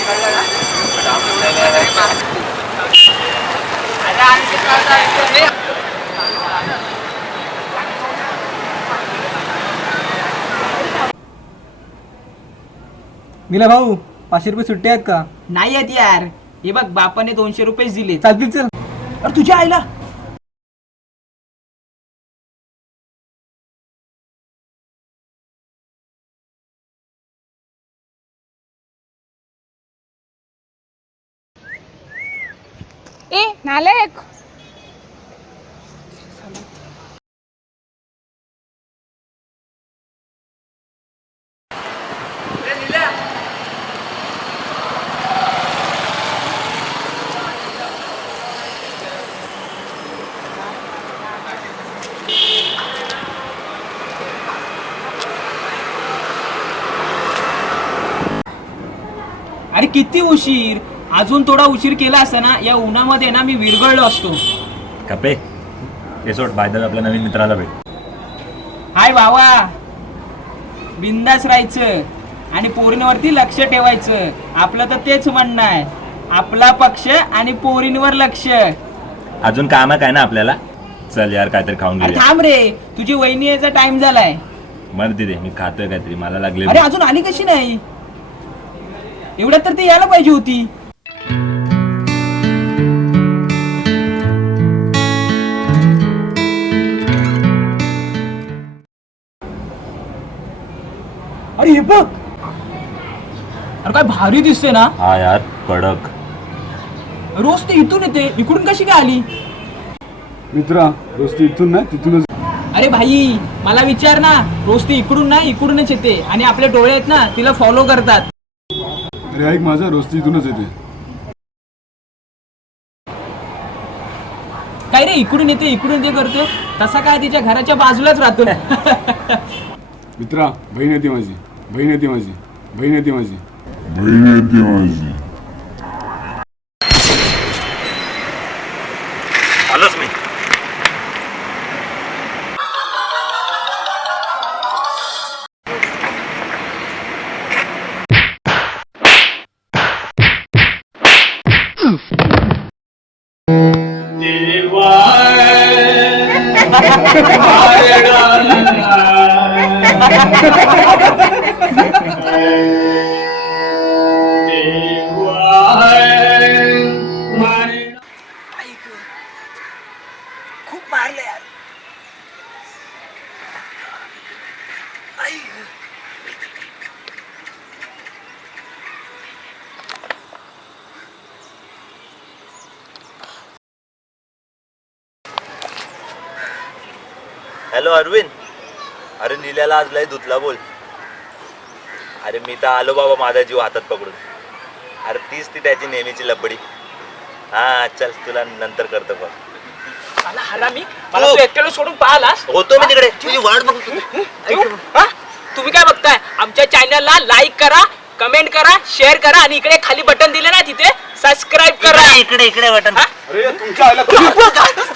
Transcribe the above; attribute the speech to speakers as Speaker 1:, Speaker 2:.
Speaker 1: मिला भाऊ 500 रुपये सुट्टे आहेत का?
Speaker 2: नाही आहेत यार. हे बघ बापाने 200 रुपये दिले.
Speaker 1: चालतील चल.
Speaker 2: अरे तुझ्या आईला
Speaker 3: ए नालायक.
Speaker 2: अरे किती उशीर. अजून थोडा उशीर केला असता ना या उन्हामध्ये ना मी विरघळलो असतो.
Speaker 4: कपे हे सोड. बायदा आपल्या नवीन मित्राला भेट.
Speaker 2: हाय भावा. बिंदास राहायचं आणि पोरींवरती लक्ष ठेवायचं. आपलं तर तेच म्हणणं आहे. आपला पक्ष आणि पोरींवर लक्ष.
Speaker 4: अजून काम काय ना आपल्याला. चल यार काहीतरी खाऊन
Speaker 2: अरे
Speaker 4: घेऊया.
Speaker 2: थांब रे. तुझी वहिनी यायचा टाइम झालाय.
Speaker 4: मर दे मी खातोय काहीतरी. मला लागले.
Speaker 2: अरे अजून आली कशी नाही. एवढ्यात तर ती यायला पाहिजे होती. अरे हे बघ. अरे काय भारी दिसते ना.
Speaker 4: हा यार कडक.
Speaker 2: रोज ते इथून येते. इकडून कशी काय आली.
Speaker 5: मित्रा रोज ती इथून नाही तिथूनच.
Speaker 2: अरे भाई मला विचार ना. रोज ती इकडून ना इकडूनच येते आणि आपले डोळे आहेत ना तिला फॉलो करतात.
Speaker 5: अरे ऐक माझा रोज ती इथूनच येते.
Speaker 2: काय रे इकडून येते इकडून ते करते. तसा काय तिच्या घराच्या बाजूलाच राहतो.
Speaker 5: मित्रा बहीण येते माझी. बहीण येते माझी. बहीण येते माझी.
Speaker 4: आलोच मी.
Speaker 2: खूप मारले यार.
Speaker 4: हॅलो अरविंद. अरे नील्याला आज लय धुतला बोल. अरे मी तर आलो बाबा माझा जीव हातात पकडून. अरे तीच ती त्याची नेहमीची लपडी. हा चल तुला नंतर करतो बघ.
Speaker 2: मला हरामी. मला तू एकट्याला सोडून पाहिलास.
Speaker 4: होतो मी तिकडे. तुझी वाट बघतो.
Speaker 2: तुम्ही काय बघताय. आमच्या चॅनलला लाईक करा, कमेंट करा, शेअर करा आणि इकडे खाली बटन दिले ना तिथे सबस्क्राईब करा.
Speaker 4: इकडे इकडे बटन.
Speaker 5: अरे तुमच्या आईला